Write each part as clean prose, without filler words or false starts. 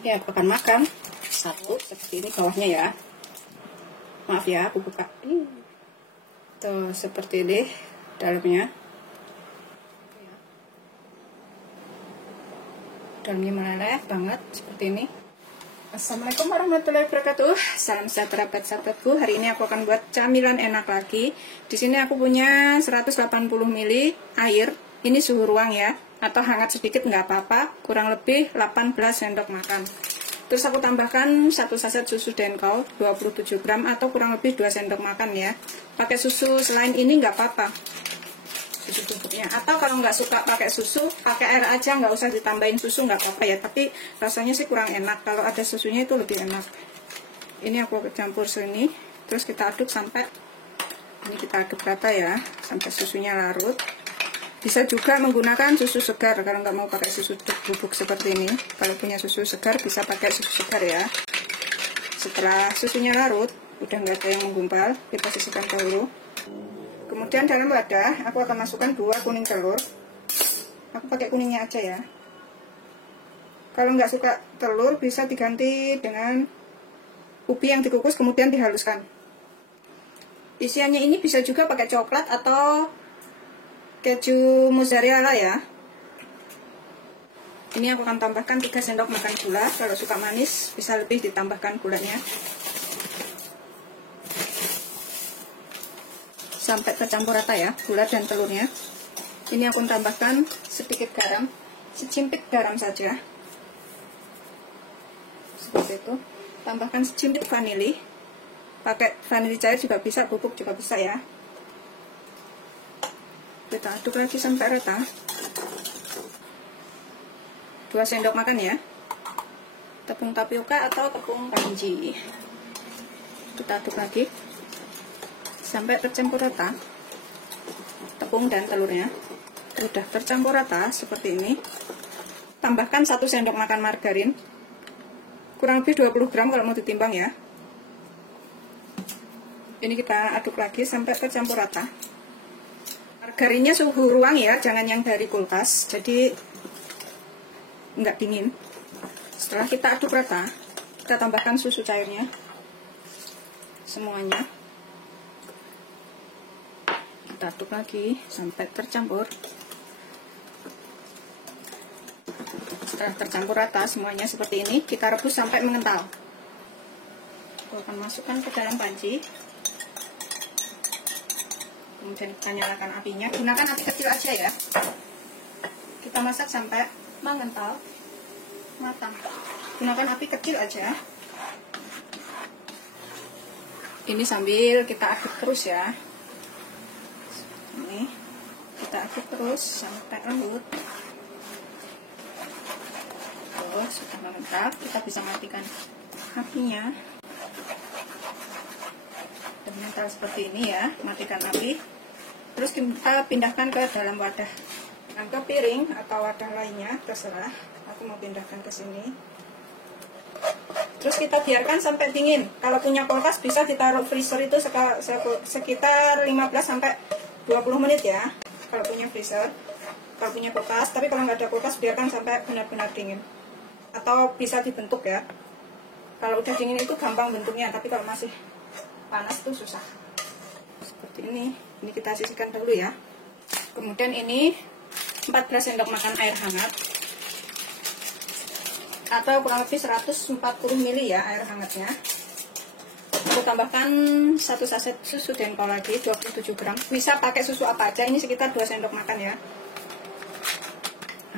Ya, aku akan makan satu seperti ini bawahnya ya. Maaf ya, aku buka. Tuh, seperti ini dalamnya. Dalamnya meleleh banget seperti ini. Assalamualaikum warahmatullahi wabarakatuh. Salam sejahtera buat sahabatku. Hari ini aku akan buat camilan enak lagi. Di sini aku punya 180 ml air. Ini suhu ruang ya, atau hangat sedikit nggak apa-apa. Kurang lebih 18 sendok makan. Terus aku tambahkan 1 saset susu Denkol 27 gram atau kurang lebih 2 sendok makan ya. Pakai susu selain ini nggak apa-apa. Susu bubuknya, atau kalau nggak suka pakai susu, pakai air aja, nggak usah ditambahin susu, nggak apa-apa ya, tapi rasanya sih kurang enak. Kalau ada susunya itu lebih enak. Ini aku campur sini, terus kita aduk sampai ini, kita aduk rata ya, sampai susunya larut. Bisa juga menggunakan susu segar kalau nggak mau pakai susu bubuk seperti ini. Kalau punya susu segar bisa pakai susu segar ya. Setelah susunya larut, udah nggak ada yang menggumpal, kita sisihkan dahulu. Kemudian dalam wadah aku akan masukkan 2 kuning telur. Aku pakai kuningnya aja ya. Kalau nggak suka telur bisa diganti dengan ubi yang dikukus kemudian dihaluskan. Isiannya ini bisa juga pakai coklat atau keju mozzarella ya. Ini aku akan tambahkan 3 sendok makan gula. Kalau suka manis bisa lebih ditambahkan gulanya. Sampai tercampur rata ya, gula dan telurnya. Ini aku tambahkan sedikit garam, secimpit garam saja. Seperti itu. Tambahkan secimpit vanili. Pakai vanili cair juga bisa, bubuk juga bisa ya. Kita aduk lagi sampai rata. 2 sendok makan ya. Tepung tapioka atau tepung kanji. Kita aduk lagi sampai tercampur rata tepung dan telurnya. Udah tercampur rata seperti ini. Tambahkan 1 sendok makan margarin, kurang lebih 20 gram kalau mau ditimbang ya. Ini kita aduk lagi sampai tercampur rata. Margarinnya suhu ruang ya, jangan yang dari kulkas, jadi nggak dingin. Setelah kita aduk rata, kita tambahkan susu cairnya semuanya. Kita aduk lagi sampai tercampur. Setelah tercampur rata semuanya seperti ini, kita rebus sampai mengental. Aku akan masukkan ke dalam panci. Kemudian kita nyalakan apinya. Gunakan api kecil aja ya. Kita masak sampai mengental, matang. Gunakan api kecil aja. Ini sambil kita aduk terus ya. Ini kita aduk terus sampai lembut. Oh, sudah mengental, kita bisa matikan apinya. Sudah mengental seperti ini ya, matikan api. Terus kita pindahkan ke dalam wadah, ke piring atau wadah lainnya, terserah. Aku mau pindahkan ke sini. Terus kita biarkan sampai dingin. Kalau punya kulkas bisa ditaruh freezer itu sekitar 15 sampai 20 menit ya, kalau punya freezer. Kalau punya kulkas, tapi kalau nggak ada kulkas biarkan sampai benar-benar dingin. Atau bisa dibentuk ya. Kalau udah dingin itu gampang bentuknya, tapi kalau masih panas itu susah. Seperti ini. Ini kita sisihkan dulu ya. Kemudian ini 14 sendok makan air hangat, atau kurang lebih 140 ml ya air hangatnya. Aku tambahkan 1 saset susu Denkol lagi 27 gram. Bisa pakai susu apa aja, ini sekitar 2 sendok makan ya.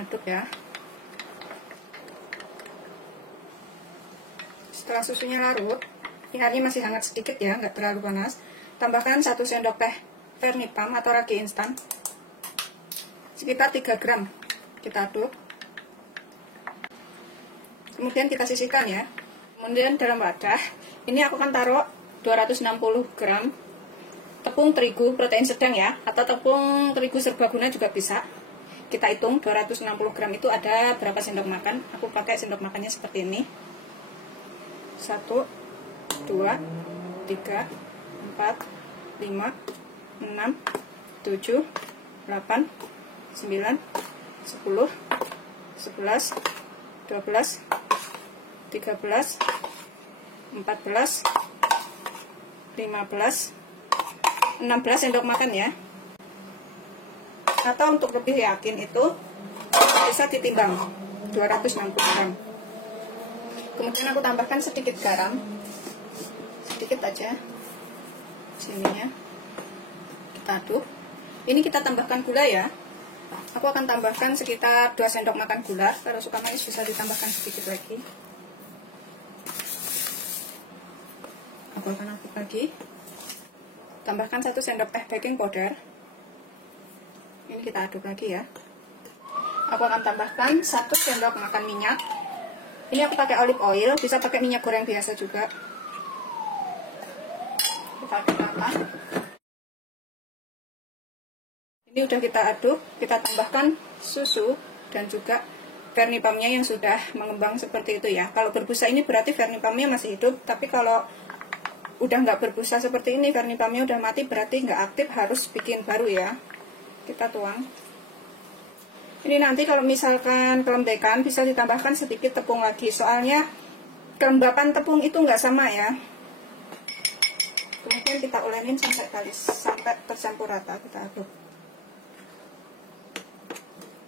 Aduk ya. Setelah susunya larut, airnya masih hangat sedikit ya, nggak terlalu panas. Tambahkan 1 sendok teh Vernipam atau ragi instan, sekitar 3 gram. Kita aduk. Kemudian kita sisihkan ya. Kemudian dalam wadah ini aku akan taruh 260 gram tepung terigu protein sedang ya, atau tepung terigu serbaguna juga bisa. Kita hitung 260 gram itu ada berapa sendok makan. Aku pakai sendok makannya seperti ini. 1, 2, 3, 4, 5, 6, 7, 8, 9, 10, 11, 12, 13, 14, 15, 16 sendok makan ya. Atau untuk lebih yakin itu bisa ditimbang 260 gram. Kemudian aku tambahkan sedikit garam, sedikit aja sininya, kita aduk. Ini kita tambahkan gula ya. Aku akan tambahkan sekitar 2 sendok makan gula. Kalau suka manis bisa ditambahkan sedikit lagi. Aku akan aduk lagi. Tambahkan 1 sendok teh baking powder. Ini kita aduk lagi ya. Aku akan tambahkan 1 sendok makan minyak. Ini aku pakai olive oil, bisa pakai minyak goreng biasa juga. Kita aduk rata. Ini udah kita aduk, kita tambahkan susu dan juga vernipamnya yang sudah mengembang seperti itu ya. Kalau berbusa ini berarti vernipamnya masih hidup, tapi kalau udah nggak berbusa seperti ini, vernipamnya udah mati, berarti nggak aktif, harus bikin baru ya. Kita tuang. Ini nanti kalau misalkan kelembekan bisa ditambahkan sedikit tepung lagi, soalnya kelembapan tepung itu nggak sama ya. Kemudian kita ulenin sampai tercampur rata, kita aduk.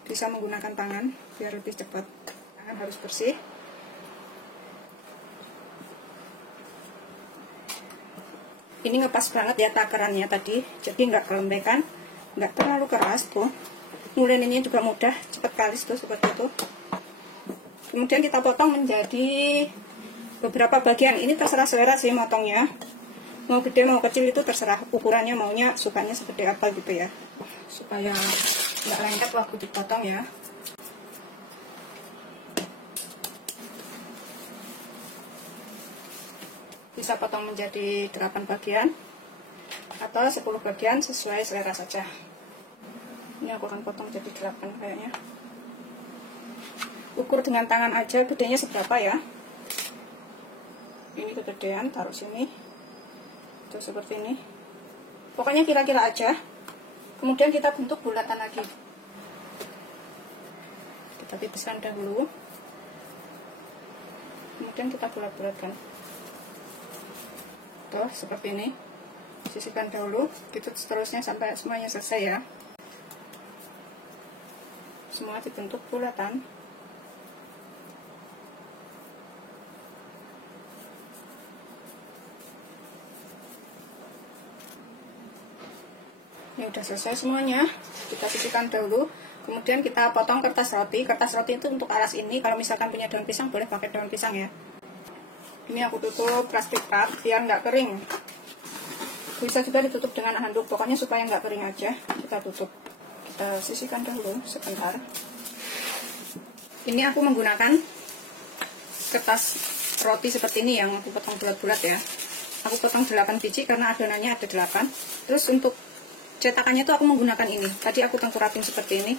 Bisa menggunakan tangan biar lebih cepat. Tangan harus bersih. Ini ngepas banget ya takarannya tadi, jadi nggak kelembekan, nggak terlalu keras tuh. Nguleninnya juga mudah, cepat kalis tuh seperti itu. Kemudian kita potong menjadi beberapa bagian. Ini terserah selera sih motongnya. Mau gede mau kecil itu terserah ukurannya, maunya sukanya seperti apa gitu ya. Supaya nggak lengket waktu dipotong ya. Bisa potong menjadi 8 bagian atau 10 bagian sesuai selera saja. Ini aku akan potong jadi 8 kayaknya. Ukur dengan tangan aja gedenya seberapa ya. Ini kegedean, taruh sini. Terus seperti ini. Pokoknya kira-kira aja. Kemudian kita bentuk bulatan lagi. Kita tipiskan dahulu. Kemudian kita bulat-bulatkan. Tuh, seperti ini. Sisihkan dahulu. Gitu seterusnya sampai semuanya selesai ya. Semua dibentuk bulatan. Ini udah selesai semuanya. Kita sisihkan dahulu. Kemudian kita potong kertas roti. Kertas roti itu untuk alas ini. Kalau misalkan punya daun pisang, boleh pakai daun pisang ya. Ini aku tutup plastik wrap biar nggak kering. Bisa juga ditutup dengan handuk. Pokoknya supaya nggak kering aja. Kita tutup. Kita sisihkan dahulu sebentar. Ini aku menggunakan kertas roti seperti ini yang aku potong bulat-bulat ya. Aku potong 8 biji karena adonannya ada 8. Terus untuk cetakannya tuh aku menggunakan ini. Tadi aku tengkurapin seperti ini.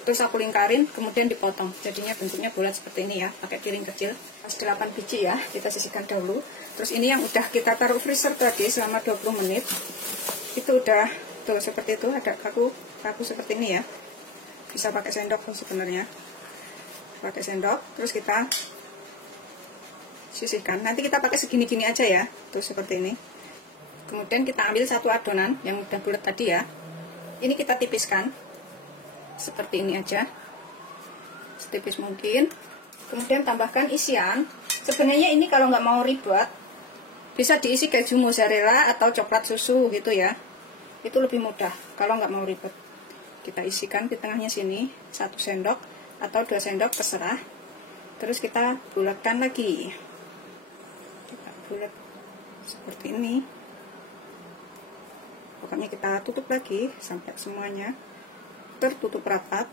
Terus aku lingkarin, kemudian dipotong. Jadinya bentuknya bulat seperti ini ya, pakai piring kecil. Pas 8 biji ya, kita sisihkan dahulu. Terus ini yang udah kita taruh freezer tadi selama 20 menit. Itu udah tuh seperti itu, ada kaku seperti ini ya. Bisa pakai sendok sebenarnya. Pakai sendok, terus kita sisihkan. Nanti kita pakai segini-gini aja ya, tuh seperti ini. Kemudian kita ambil satu adonan yang udah bulat tadi ya. Ini kita tipiskan seperti ini aja, setipis mungkin. Kemudian tambahkan isian. Sebenarnya ini kalau nggak mau ribet, bisa diisi keju mozzarella atau coklat susu gitu ya. Itu lebih mudah kalau nggak mau ribet. Kita isikan di tengahnya sini 1 sendok atau 2 sendok terserah. Terus kita bulatkan lagi. Kita bulat seperti ini. Pokoknya kita tutup lagi sampai semuanya tertutup rapat.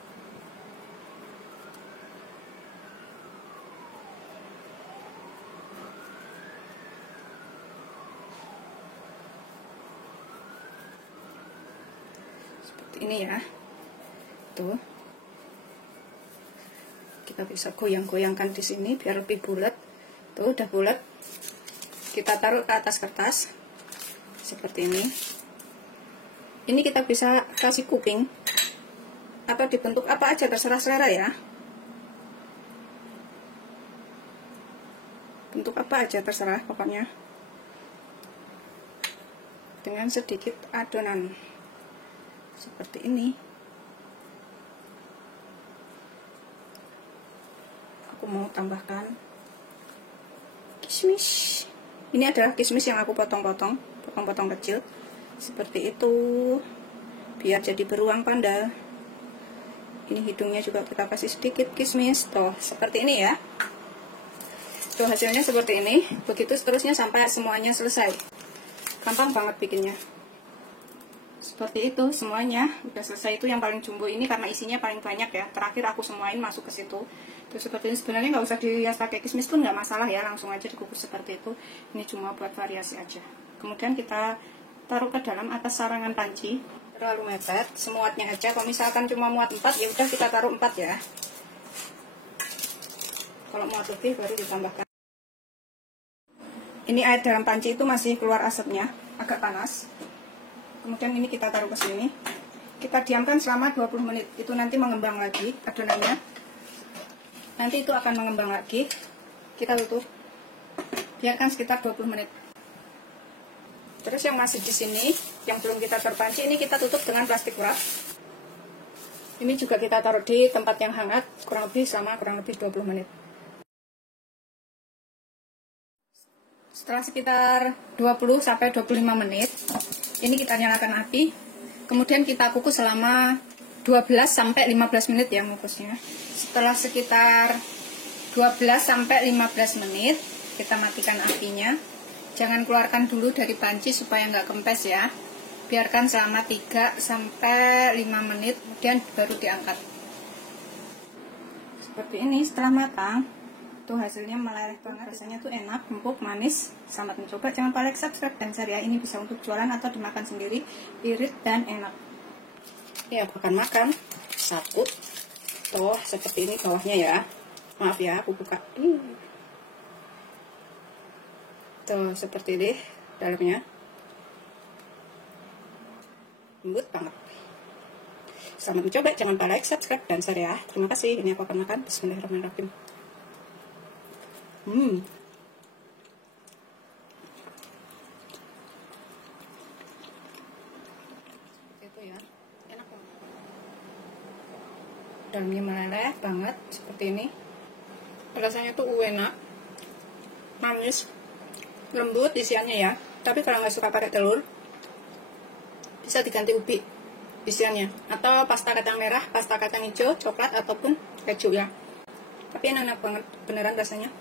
Seperti ini ya. Tuh. Kita bisa goyang-goyangkan di sini biar lebih bulat. Tuh udah bulat. Kita taruh ke atas kertas seperti ini. Ini kita bisa kasih kuping atau dibentuk apa aja terserah selera ya. bentuk apa aja terserah pokoknya, dengan sedikit adonan seperti ini. Aku mau tambahkan kismis. Ini adalah kismis yang aku potong-potong kecil seperti itu, biar jadi beruang panda. Ini hidungnya juga kita kasih sedikit kismis, tuh seperti ini ya. Tuh hasilnya seperti ini. Begitu seterusnya sampai semuanya selesai. Gampang banget bikinnya. Seperti itu semuanya udah selesai. Itu yang paling jumbo ini karena isinya paling banyak ya. Terakhir aku semuain masuk ke situ. Terus seperti ini, sebenarnya nggak usah dihias pakai kismis pun nggak masalah ya, langsung aja dikukus seperti itu. Ini cuma buat variasi aja. Kemudian kita taruh ke dalam atas sarangan panci. Terlalu mepet, semuatnya aja. Kalau misalkan cuma muat 4 ya udah kita taruh 4 ya. Kalau muat lebih baru ditambahkan. Ini air dalam panci itu masih keluar asapnya, agak panas. Kemudian ini kita taruh ke sini. Kita diamkan selama 20 menit. Itu nanti mengembang lagi adonannya. Nanti itu akan mengembang lagi. Kita tutup. Biarkan sekitar 20 menit. Terus yang masih di sini, yang belum kita taruh panci, ini kita tutup dengan plastik wrap. Ini juga kita taruh di tempat yang hangat kurang lebih 20 menit. Setelah sekitar 20 sampai 25 menit, ini kita nyalakan api. Kemudian kita kukus selama 12 sampai 15 menit ya mengukusnya. Setelah sekitar 12 sampai 15 menit, kita matikan apinya. Jangan keluarkan dulu dari panci supaya nggak kempes ya. Biarkan selama 3 sampai 5 menit, kemudian baru diangkat. Seperti ini setelah matang. Tuh hasilnya meleleh banget, rasanya tuh enak, empuk, manis. Selamat mencoba, jangan lupa like, subscribe, dan share ya. Ini bisa untuk jualan atau dimakan sendiri, irit dan enak. Ya, makan satu. Tuh seperti ini bawahnya ya. Maaf ya, aku buka. Tuh seperti ini dalamnya. Lembut banget. Selamat mencoba, jangan lupa like, subscribe, dan share ya. Terima kasih. Ini aku akan makan. Bismillahirrahmanirrahim. Itu ya, enak banget. Dalamnya meleleh banget seperti ini. Rasanya tuh enak, manis, lembut isiannya ya. Tapi kalau nggak suka pakai telur, bisa diganti ubi isiannya, atau pasta kacang merah, pasta kacang hijau, coklat, ataupun keju ya. Tapi enak banget beneran rasanya.